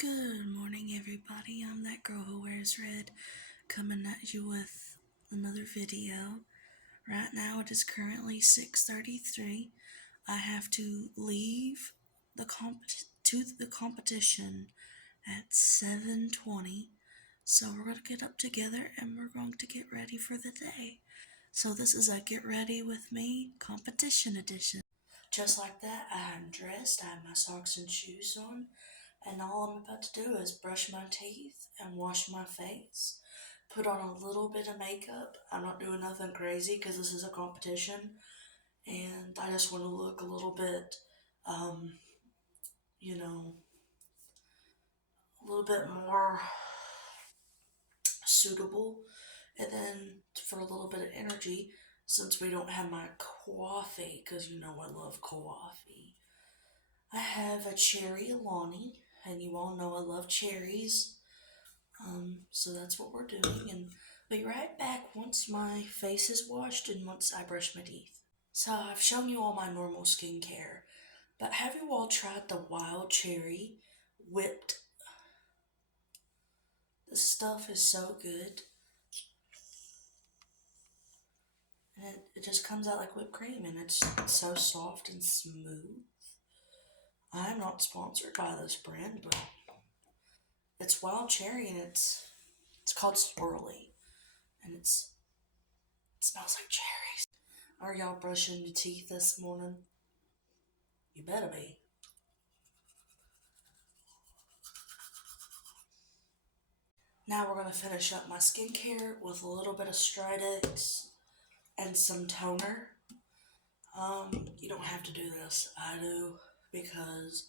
Good morning, everybody. I'm that girl who wears red, coming at you with another video. Right now, it is currently 6:33. I have to leave the competition at 7:20. So we're gonna get up together and we're going to get ready for the day. So this is a get ready with me competition edition. Just like that, I'm dressed. I have my socks and shoes on. And all I'm about to do is brush my teeth and wash my face. Put on a little bit of makeup. I'm not doing nothing crazy because this is a competition. And I just want to look a little bit, um, you know, a little bit more suitable. And then for a little bit of energy, since we don't have my coffee, because you know I love coffee, I have a cherry Alani, and you all know I love cherries. So that's what we're doing, and be right back once my face is washed and once I brush my teeth. So I've shown you all my normal skincare, but have you all tried the wild cherry whipped? This stuff is so good, and it just comes out like whipped cream, and it's so soft and smooth. I'm not sponsored by this brand, but it's wild cherry, and it's called Swirly, and it smells like cherries. Are y'all brushing your teeth this morning? You better be. Now we're going to finish up my skincare with a little bit of Stridex and some toner. You don't have to do this. I do because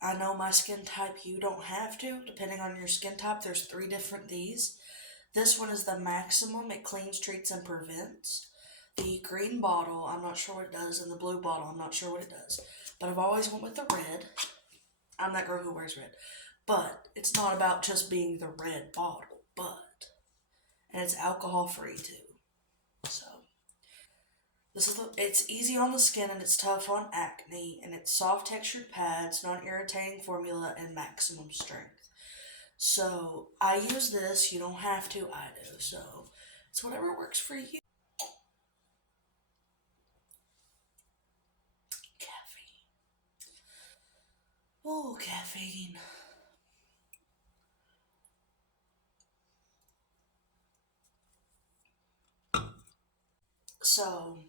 I know my skin type. You don't have to. Depending on your skin type, there's 3 different these. This one is the maximum. It cleans, treats, and prevents. The green bottle, I'm not sure what it does, and the blue bottle, I'm not sure what it does. But I've always went with the red. I'm that girl who wears red. But it's not about just being the red bottle, and it's alcohol free too. So it's easy on the skin and it's tough on acne, and it's soft textured pads, non-irritating formula, and maximum strength. So I use this. You don't have to. I do. So it's whatever works for you. Caffeine. Oh, caffeine. So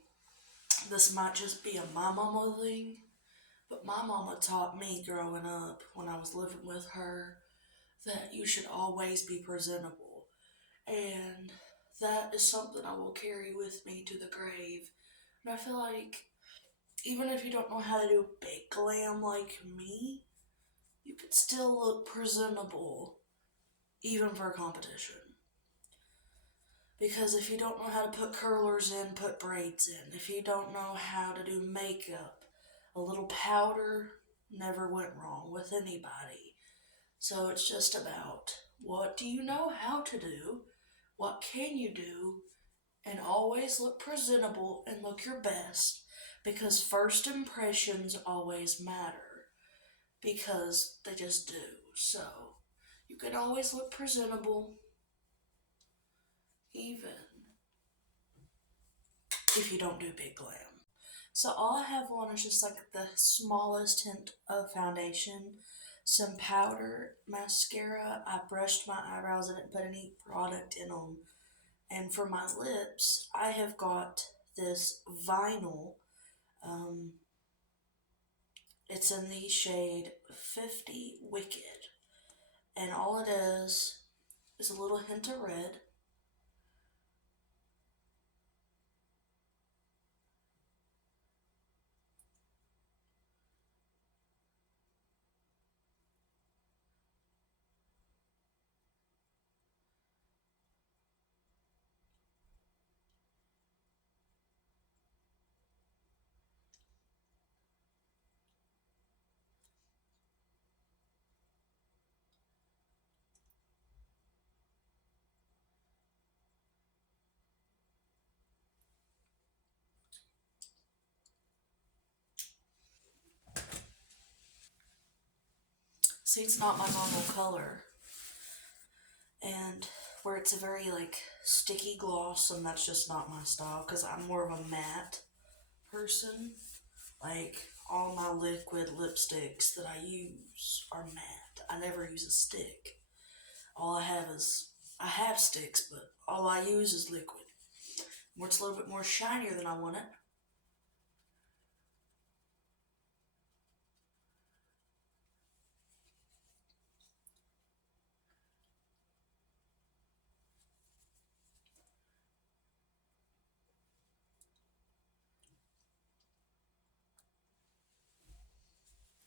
this might just be a my mama thing, but my mama taught me growing up when I was living with her that you should always be presentable. And that is something I will carry with me to the grave. And I feel like even if you don't know how to do big glam like me, you could still look presentable even for a competition. Because if you don't know how to put curlers in, put braids in. If you don't know how to do makeup, a little powder never went wrong with anybody. So it's just about what do you know how to do, what can you do, and always look presentable and look your best, because first impressions always matter, because they just do. So you can always look presentable even if you don't do big glam. So all I have on is just like the smallest hint of foundation, some powder, mascara. I brushed my eyebrows. I didn't put any product in them. And for my lips, I have got this vinyl. Um, it's in the shade 50 Wicked. And all it is a little hint of red. See, it's not my normal color. And where it's a very like sticky gloss, and that's just not my style because I'm more of a matte person. Like all my liquid lipsticks that I use are matte. I never use a stick. All I have sticks, but all I use is liquid. Where it's a little bit more shinier than I want it.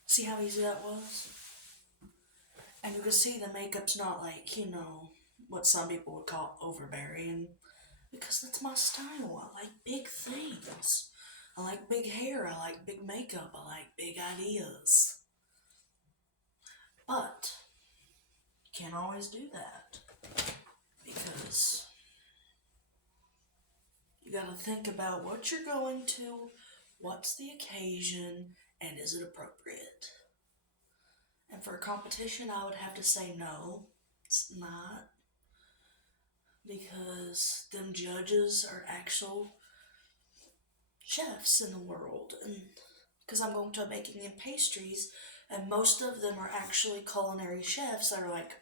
See how easy that was? And you can see the makeup's not like, what some people would call overbearing. Because that's my style. I like big things. I like big hair. I like big makeup. I like big ideas. But you can't always do that. Because you gotta think about what you're going to, what's the occasion, and is it appropriate? And for a competition, I would have to say no, it's not. Because them judges are actual chefs in the world. And because I'm going to baking and pastries, and most of them are actually culinary chefs that are like,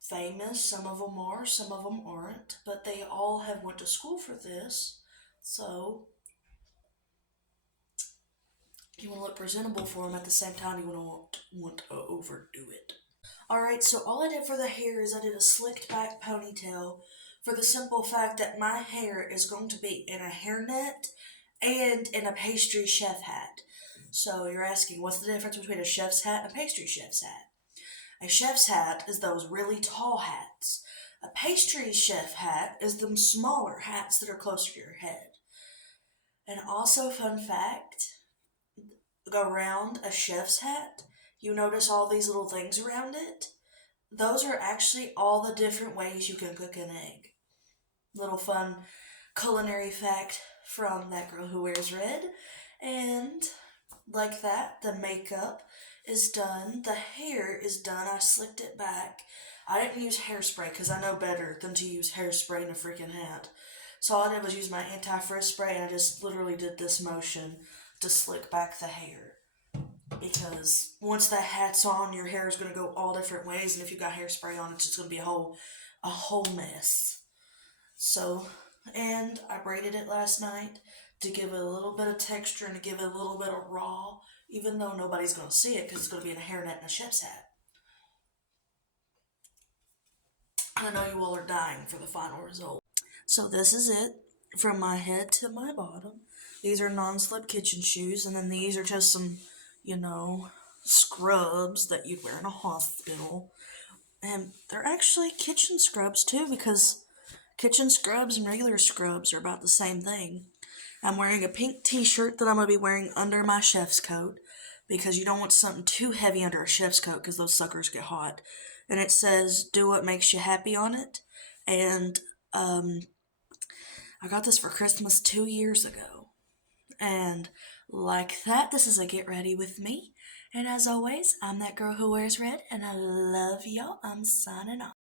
famous. Some of them are, some of them aren't, but they all have went to school for this. So you want to look presentable for them at the same time. You want to overdo it. All right, so all I did for the hair is I did a slicked back ponytail for the simple fact that my hair is going to be in a hairnet and in a pastry chef hat. So you're asking, what's the difference between a chef's hat and a pastry chef's hat? A chef's hat is those really tall hats. A pastry chef hat is them smaller hats that are closer to your head. And also, fun fact, around a chef's hat, you notice all these little things around it? Those are actually all the different ways you can cook an egg. Little fun culinary fact from that girl who wears red. And like that, the makeup is done. The hair is done. I slicked it back. I didn't use hairspray because I know better than to use hairspray in a freaking hat. So all I did was use my anti-frizz spray, and I just literally did this motion to slick back the hair. Because once that hat's on, your hair is going to go all different ways, and if you got hairspray on, it's just going to be a whole mess. So, and I braided it last night to give it a little bit of texture and to give it a little bit of raw, even though nobody's going to see it because it's going to be in a hairnet and a chef's hat. I know you all are dying for the final result. So this is it from my head to my bottom. These are non-slip kitchen shoes, and then these are just some, scrubs that you'd wear in a hospital. And they're actually kitchen scrubs too, because kitchen scrubs and regular scrubs are about the same thing. I'm wearing a pink t-shirt that I'm going to be wearing under my chef's coat, because you don't want something too heavy under a chef's coat because those suckers get hot. And it says, do what makes you happy on it. And I got this for Christmas 2 years ago. And like that, this is a Get Ready With Me. And as always, I'm that girl who wears red, and I love y'all. I'm signing off.